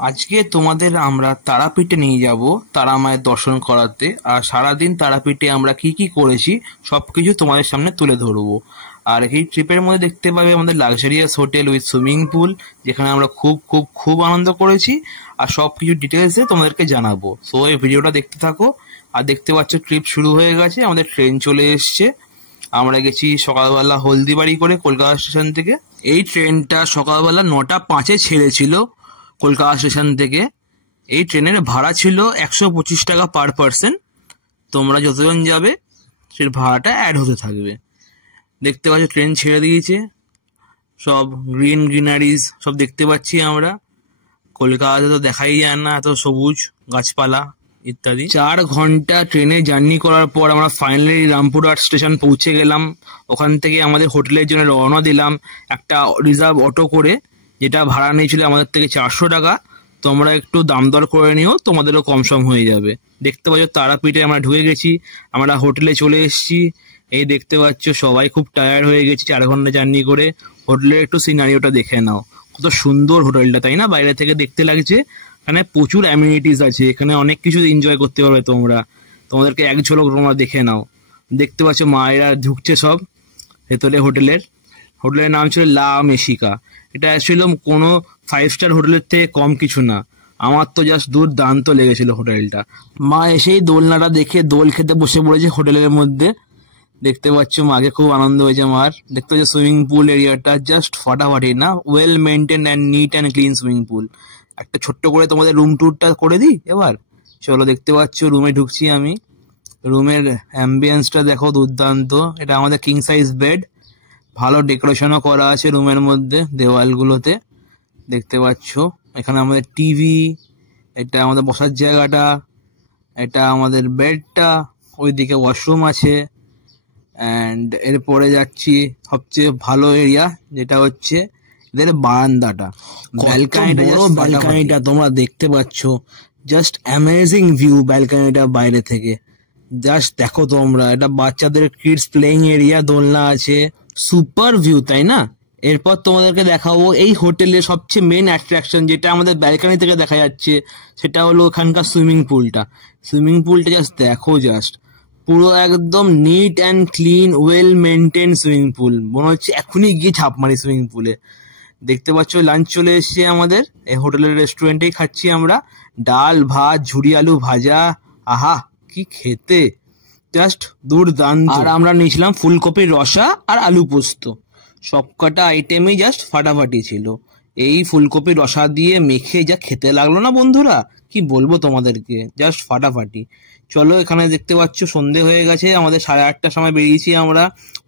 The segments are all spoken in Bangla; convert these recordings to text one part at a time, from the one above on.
আজকে তোমাদের আমরা তারাপীঠে নিয়ে যাব তারা মায়ের দর্শন করাতে। আর সারাদিন তারাপীঠে আমরা কি কি করেছি সবকিছু তোমাদের সামনে তুলে ধরবো। আর এই ট্রিপের মধ্যে দেখতে পাবে আমাদের luxurious hotel with swimming pool, যেখানে আমরা খুব খুব খুব আনন্দ করেছি। আর সবকিছু ডিটেলসে তোমাদেরকে জানাবো। সো এই ভিডিওটা দেখতে থাকো। আর দেখতে পাচ্ছ ট্রিপ শুরু হয়ে গেছে, আমাদের ট্রেন চলে এসছে। আমরা গেছি সকালবেলা হলদিবাড়ি করে কলকাতা স্টেশন থেকে। এই ট্রেনটা সকালবেলা 9:05 ছেড়েছিল কলকাতা স্টেশন থেকে। এই ট্রেনের ভাড়া ছিল 125 টাকা পার পার্সন। তোমরা যতজন যাবে সেই ভাড়াটা অ্যাড হতে থাকবে। দেখতে পাচ্ছ ট্রেন ছেড়ে দিয়েছে, সব গ্রিনারিজ সব দেখতে পাচ্ছি আমরা। কলকাতাতে তো দেখাই যায় না এত সবুজ গাছপালা ইত্যাদি। 4 ঘন্টা ট্রেনে জার্নি করার পর আমরা ফাইনালি রামপুরহাট স্টেশন পৌঁছে গেলাম। ওখান থেকে আমাদের হোটেলের জন্য রওনা দিলাম একটা রিজার্ভ অটো করে, যেটা ভাড়া নিয়েছিল আমাদের থেকে 400 টাকা। তোমরা একটু দাম দর করে নিও, তোমাদেরও কম সম হয়ে যাবে। দেখতে পাচ্ছ তারাপীঠে আমরা ঢুকে গেছি, আমরা হোটেলে চলে এসেছি। এই দেখতে পাচ্ছ সবাই খুব টায়ার্ড হয়ে গেছি 4 ঘন্টা জার্নি করে। হোটেলের একটু সিনারিওটা দেখে নাও, কত সুন্দর হোটেলটা, তাই না? বাইরে থেকে দেখতে লাগছে। এখানে প্রচুর অ্যামিনিটিস আছে, এখানে অনেক কিছু এনজয় করতে পারবে তোমরা। তোমাদেরকে এক ঝলক তোমরা দেখে নাও। দেখতে পাচ্ছ মায়েরা ঢুকছে সব ভেতরে। হোটেলের নাম ছিল লা মেশিকা। এটা অ্যাকচুয়ালি কোনো 5 স্টার হোটেলের থেকে কম কিছু না। আমার তো জাস্ট দুর্দান্ত লেগেছিল হোটেলটা। মা এসেই দোলনাটা দেখে দোল খেতে বসে পড়েছে হোটেলের মধ্যে। দেখতে পাচ্ছ মাকে খুব আনন্দ হয়েছে মার। দেখতে পাচ্ছ সুইমিং পুল এরিয়াটা জাস্ট ফাটাফাটি না, well maintain and neat and clean swimming pool. একটা ছোট্ট করে তোমাদের রুম ট্যুরটা করে দিই এবার। চলো, দেখতে পাচ্ছ রুমে ঢুকছি আমি। রুমের অ্যাম্বিয়েন্সটা দেখো দুর্দান্ত। এটা আমাদের কিং সাইজ বেড, ভালো ডেকোরেশনও করা আছে রুমের মধ্যে দেওয়ালগুলোতে। দেখতে পাচ্ছ এখানে আমাদের টিভি, এটা আমাদের বসার জায়গাটা, এটা আমাদের বেডটা, ওইদিকে ওয়াশরুম আছে। অ্যান্ড এরপরে যাচ্ছি সবচেয়ে ভালো এরিয়া, যেটা হচ্ছে এদের বারান্দাটা, ব্যালকানিটা তোমরা দেখতে পাচ্ছ। জাস্ট অ্যামেজিং ভিউ ব্যালকানিটা বাইরে থেকে। জাস্ট দেখো তোমরা, এটা বাচ্চাদের কিডস প্লেইং এরিয়া, দোলনা আছে, সুপার ভিউ, তাই না? এরপর তোমাদেরকে দেখাবো এই হোটেলের সবচেয়ে মেন অ্যাট্রাকশন, যেটা আমাদের ব্যালকানি থেকে দেখা যাচ্ছে। সেটা হলো ওখানকার সুইমিং পুলটা। জাস্ট দেখো, জাস্ট পুরো একদম neat and clean, well maintain swimming pool. মনে হচ্ছে এখনই গিয়ে ঝাঁপ মারি সুইমিং পুলে। দেখতে পাচ্ছ লাঞ্চ চলে এসেছে আমাদের। এই হোটেলের রেস্টুরেন্টেই খাচ্ছি আমরা। ডাল ভাত ঝুরি আলু ভাজা, আহা কি খেতে, জাস্ট দুর্দান্ত। আর আমরা নিয়েছিলাম ফুলকপির রসা আর আলু পোস্ত। সবকটা আইটেমই জাস্ট ফাটাফাটি ছিল। এই ফুলকপির রসা দিয়ে মেখে যা খেতে লাগলো না বন্ধুরা, কি বলবো তোমাদেরকে, জাস্ট ফাটাফাটি। চলো, এখানে দেখতে পাচ্ছ সন্ধে হয়ে গেছে। আমাদের 8:30টার সময় বেরিয়েছি আমরা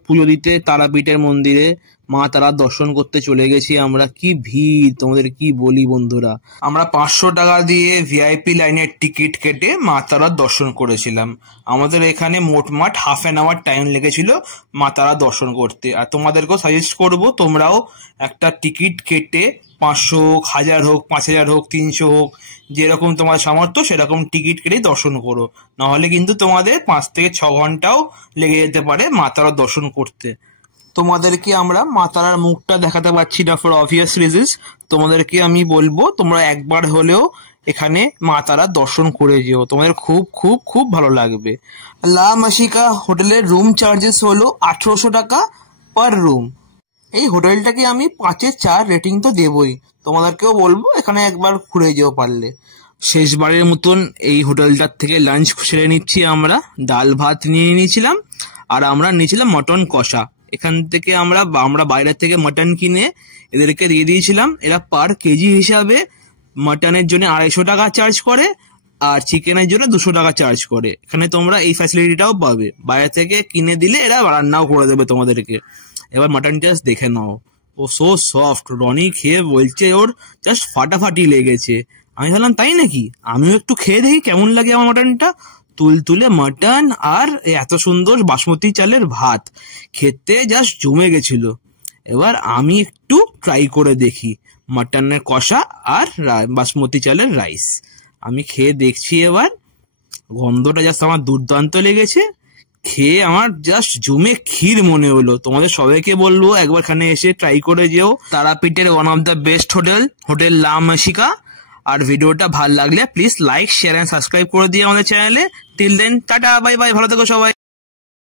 পুজো দিতে তারাপীঠের মন্দিরে। মা তারার দর্শন করতে চলে গেছি আমরা। কি ভিড়, তোমাদের কি বলি বন্ধুরা। আমরা 500 টাকা দিয়ে ভিআইপি লাইনের টিকিট কেটে মা তারার দর্শন করেছিলাম। আমাদের এখানে মোটমাট হাফ অ্যান আওয়ার টাইম লেগেছিল মা তারার দর্শন করতে। আর তোমাদেরকেও সাজেস্ট করব, তোমরাও একটা টিকিট কেটে 500 হোক, 1000 হোক, 5000 হোক, 300 হোক, যেরকম তোমার সামর্থ্য সেরকম টিকিট কেটে দর্শন করো। নাহলে কিন্তু তোমাদের 5 থেকে 6 ঘন্টাও লেগে যেতে পারে মা তারার দর্শন করতে। তোমাদেরকে আমরা মা তারার মুখটা দেখাতে পারছি না ফর অবভিয়াস রিজনস। তোমাদেরকে আমি বলবো তোমরা একবার হলেও এখানে মা তারার দর্শন করে যেও, তোমাদের খুব খুব খুব ভালো লাগবে। লা মাসিকা হোটেলের রুম চার্জেস হলো 1800 টাকা পার রুম। এই হোটেলটাকে আমি 5-এ 4 রেটিং তো দেবই। তোমাদেরকেও বলবো এখানে একবার ঘুরে যেও পারলে। শেষবারের মতন এই হোটেলটার থেকে লাঞ্চ সেরে নিচ্ছি আমরা। ডাল ভাত নিয়ে নিয়েছিলাম, আর আমরা নিয়েছিলাম মটন কষা। এখান থেকে আমরা বাইরে থেকে মটন কিনে এদেরকে দিয়ে দিয়েছিলাম। এরা পার কেজি হিসাবে মটনের জন্য 250 টাকা চার্জ করে, আর চিকেনের জন্য 200 টাকা চার্জ করে। এখানে তোমরা এই ফ্যাসিলিটিটাও পাবে। বাইরে থেকে কিনে দিলে এরা রান্নাও করে দেবে তোমাদেরকে। এবার মটন জাস্ট দেখে নাও, ও সো সফট। রনি খেয়ে বলছে ওর জাস্ট ফাটাফাটি লেগেছে। আমি ভাবলাম তাই নাকি, আমিও একটু খেয়ে দেখি কেমন লাগে আমার মটনটা। তুলতুলে মটন আর এত সুন্দর বাসমতি চালের ভাত, খেতে জাস্ট জমে গেছিল। এবার আমি একটু ট্রাই করে দেখি মটনের কষা আর বাসমতি চালের রাইস। আমি খেয়ে দেখছি, এবার গন্ধটা জাস্ট আমার দুর্দান্ত লেগেছে। খেয়ে আমার জাস্ট জমে ক্ষীর মনে হলো। তোমাদের সবাইকে বলবো একবার এখানে এসে ট্রাই করে যেও। তারাপীঠের one of the best hotel লা মেশিকা। আর ভিডিওটা ভালো লাগলে please like share and subscribe করে দিও আমাদের চ্যানেলে। Till then tata bye bye, ভালো থেকো সবাই।